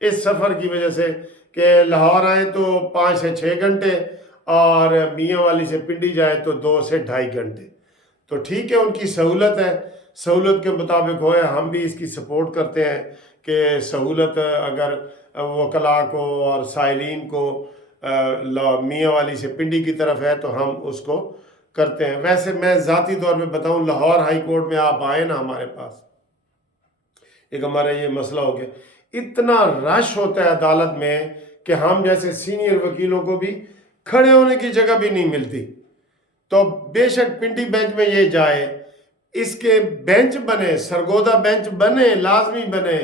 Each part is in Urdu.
اس سفر کی وجہ سے کہ لاہور آئیں تو 5 سے 6 گھنٹے اور میاں والی سے پنڈی جائے تو 2 سے 2.5 گھنٹے. تو ٹھیک ہے، ان کی سہولت ہے، سہولت کے مطابق ہوئے. ہم بھی اس کی سپورٹ کرتے ہیں کہ سہولت اگر وکلاء کو اور سائلین کو میاں والی سے پنڈی کی طرف ہے تو ہم اس کو کرتے ہیں. ویسے میں ذاتی طور پہ بتاؤں، لاہور ہائی کورٹ میں آپ آئے نا ہمارے پاس، ایک ہمارا یہ مسئلہ ہو گیا، اتنا رش ہوتا ہے عدالت میں کہ ہم جیسے سینئر وکیلوں کو بھی کھڑے ہونے کی جگہ بھی نہیں ملتی. تو بے شک پنڈی بینچ میں یہ جائے، اس کے بینچ بنے، سرگودا بینچ بنے، لازمی بنے،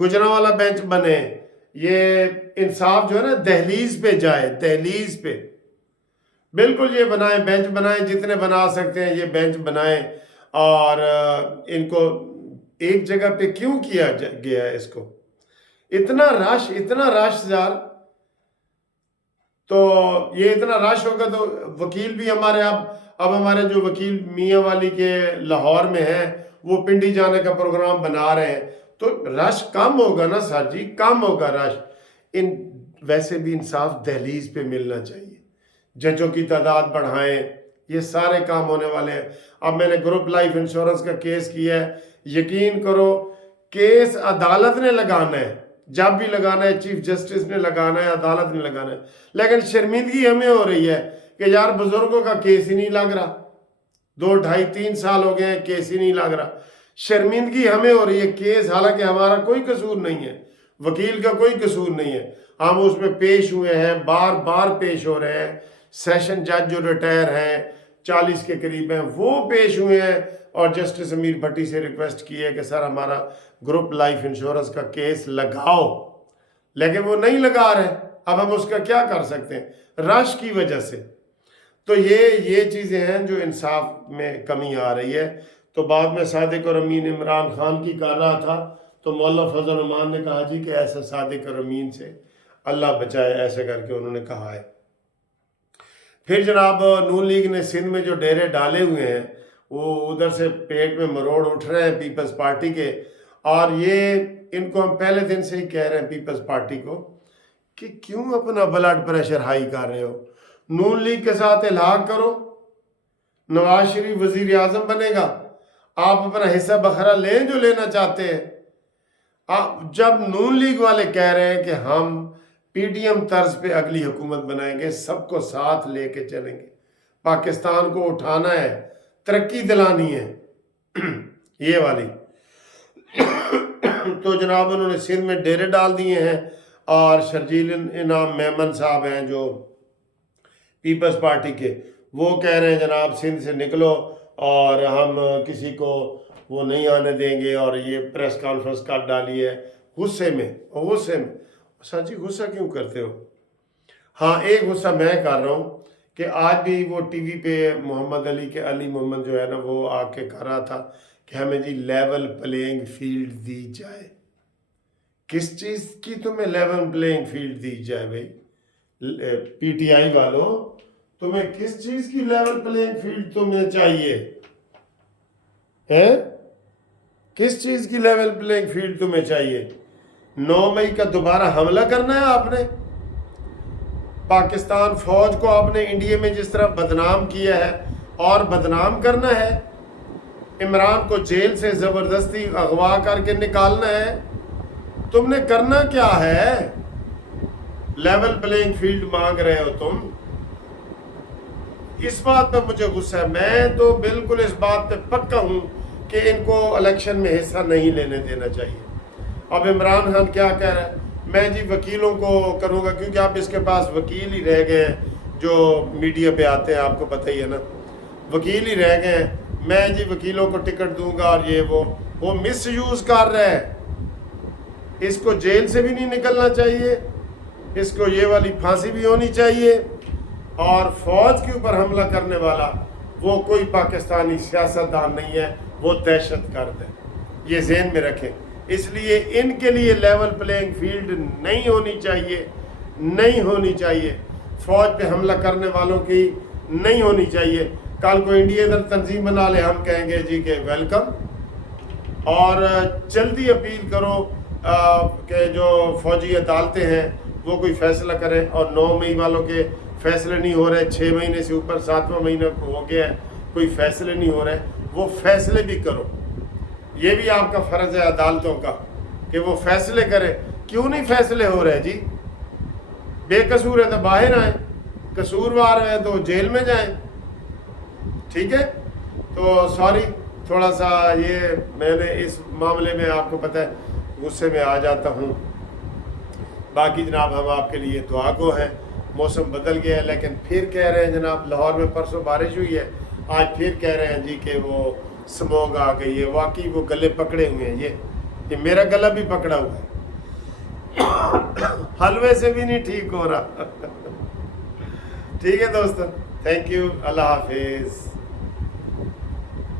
گجرانوالا بینچ بنے. یہ انصاف جو ہے نا دہلیز پہ جائے، دہلیز پہ بالکل یہ بنائیں، بینچ بنائیں، جتنے بنا سکتے ہیں یہ بینچ بنائیں. اور ان کو ایک جگہ پہ کیوں کیا گیا ہے اس کو؟ اتنا رش یار. تو یہ اتنا رش ہوگا تو وکیل بھی ہمارے اب ہمارے جو وکیل میاں والی کے لاہور میں ہیں وہ پنڈی جانے کا پروگرام بنا رہے ہیں، تو رش کم ہوگا نا سر جی، کم ہوگا رش. ویسے بھی انصاف دہلیز پہ ملنا چاہیے. ججوں کی تعداد بڑھائیں، یہ سارے کام ہونے والے ہیں. اب میں نے گروپ لائف انشورنس کا کیس کیا ہے، یقین کرو کیس عدالت نے لگانا ہے، جب بھی لگانا ہے چیف جسٹس نے لگانا ہے، عدالت نے لگانا ہے. لیکن شرمندگی ہمیں ہو رہی ہے کہ یار بزرگوں کا کیس ہی نہیں لگ رہا، 2 2.5 3 سال ہو گئے ہیں کیس ہی نہیں لگ رہا. شرمندگی ہمیں ہو رہی ہے. کیس حالانکہ ہمارا کوئی قصور نہیں ہے، وکیل کا کوئی قصور نہیں ہے، ہم اس میں پیش ہوئے ہیں، بار بار پیش ہو رہے ہیں. سیشن جج جو ریٹائر ہیں 40 کے قریب ہیں وہ پیش ہوئے ہیں، اور جسٹس امیر بھٹی سے ریکویسٹ کی ہے کہ سر ہمارا گروپ لائف انشورنس کا کیس لگاؤ، لیکن وہ نہیں لگا رہے. اب ہم اس کا کیا کر سکتے ہیں رش کی وجہ سے. تو یہ چیزیں ہیں جو انصاف میں کمی آ رہی ہے. تو بعد میں صادق اور امین عمران خان کی کر رہا تھا تو مولانا فضل الرحمان نے کہا جی کہ ایسا صادق اور امین سے اللہ بچائے، ایسے کر کے انہوں نے کہا ہے. پھر جناب نون لیگ نے سندھ میں جو ڈیرے ڈالے ہوئے ہیں وہ ادھر سے پیٹ میں مروڑ اٹھ رہے ہیں پیپلز پارٹی کے. اور یہ ان کو ہم پہلے دن سے ہی کہہ رہے ہیں پیپلز پارٹی کو کہ کیوں اپنا بلڈ پریشر ہائی کر رہے ہو. نون لیگ کے ساتھ الحاق کرو، نواز شریف وزیر اعظم بنے گا، آپ اپنا حصہ بخرا لیں جو لینا چاہتے ہیں. جب نون لیگ والے کہہ رہے ہیں کہ ہم پی ڈی ایم طرز پہ اگلی حکومت بنائیں گے، سب کو ساتھ لے کے چلیں گے، پاکستان کو اٹھانا ہے، ترقی دلانی ہے یہ والی. تو جناب انہوں نے سندھ میں ڈیرے ڈال دیے ہیں. اور شرجیل انعام میمن صاحب ہیں جو پیپلز پارٹی کے، وہ کہہ رہے ہیں جناب سندھ سے نکلو اور ہم کسی کو وہ نہیں آنے دیں گے، اور یہ پریس کانفرنس کر ڈالی ہے غصے میں. سر جی غصہ کیوں کرتے ہو؟ ہاں ایک غصہ میں کر رہا ہوں کہ آج بھی وہ ٹی وی پہ محمد علی محمد جو ہے نا وہ آ کے کہہ رہا تھا کہ ہمیں جی لیول پلینگ فیلڈ دی جائے. کس چیز کی تمہیں لیول پلینگ فیلڈ دی جائے بھائی؟ پی ٹی آئی والوں تمہیں کس چیز کی لیول پلینگ فیلڈ تمہیں چاہیے ہے؟ کس چیز کی لیول پلینگ فیلڈ تمہیں چاہیے؟ 9 مئی کا دوبارہ حملہ کرنا ہے آپ نے؟ پاکستان فوج کو آپ نے انڈیا میں جس طرح بدنام کیا ہے اور بدنام کرنا ہے؟ عمران کو جیل سے زبردستی اغوا کر کے نکالنا ہے؟ تم نے کرنا کیا ہے؟ لیول پلینگ فیلڈ مانگ رہے ہو تم. اس بات پہ مجھے غصہ ہے. میں تو بالکل اس بات پہ پکا ہوں کہ ان کو الیکشن میں حصہ نہیں لینے دینا چاہیے. اب عمران خان کیا کہہ رہا ہے؟ میں جی وکیلوں کو کروں گا، کیونکہ آپ اس کے پاس وکیل ہی رہ گئے ہیں جو میڈیا پہ آتے ہیں، آپ کو پتہ ہی ہے نا، وکیل ہی رہ گئے ہیں. میں جی وکیلوں کو ٹکٹ دوں گا، اور یہ وہ مس یوز کر رہا ہے. اس کو جیل سے بھی نہیں نکلنا چاہیے، اس کو یہ والی پھانسی بھی ہونی چاہیے. اور فوج کے اوپر حملہ کرنے والا وہ کوئی پاکستانی سیاستدان نہیں ہے، وہ دہشت گرد ہے. یہ ذہن میں رکھیں. اس لیے ان کے لیے لیول پلینگ فیلڈ نہیں ہونی چاہیے. فوج پہ حملہ کرنے والوں کی نہیں ہونی چاہیے. کل کو انڈیا ادھر تنظیم بنا لے، ہم کہیں گے جی کہ ویلکم. اور جلدی اپیل کرو کہ جو فوجی عدالتیں ہیں وہ کوئی فیصلہ کریں، اور 9 مئی والوں کے فیصلے نہیں ہو رہے، 6 مہینے سے اوپر 7واں مہینہ ہو گیا ہے، کوئی فیصلے نہیں ہو رہے، وہ فیصلے بھی کرو. یہ بھی آپ کا فرض ہے عدالتوں کا کہ وہ فیصلے کریں. کیوں نہیں فیصلے ہو رہے جی؟ بے قصور ہے تو باہر آئیں، قصوروار ہیں تو جیل میں جائیں. ٹھیک ہے، تو سوری تھوڑا سا یہ میں نے اس معاملے میں آپ کو پتہ ہے غصے میں آ جاتا ہوں. باقی جناب ہم آپ کے لیے دعا گو ہیں. موسم بدل گیا ہے، لیکن پھر کہہ رہے ہیں جناب لاہور میں پرسوں بارش ہوئی ہے، آج پھر کہہ رہے ہیں جی کہ وہ سموگ آ گئی ہے. واقعی وہ گلے پکڑے ہوئے ہیں. یہ میرا گلا بھی پکڑا ہوا ہے، حلوے سے بھی نہیں ٹھیک ہو رہا. ٹھیک ہے دوستو، تھینک یو، اللہ حافظ.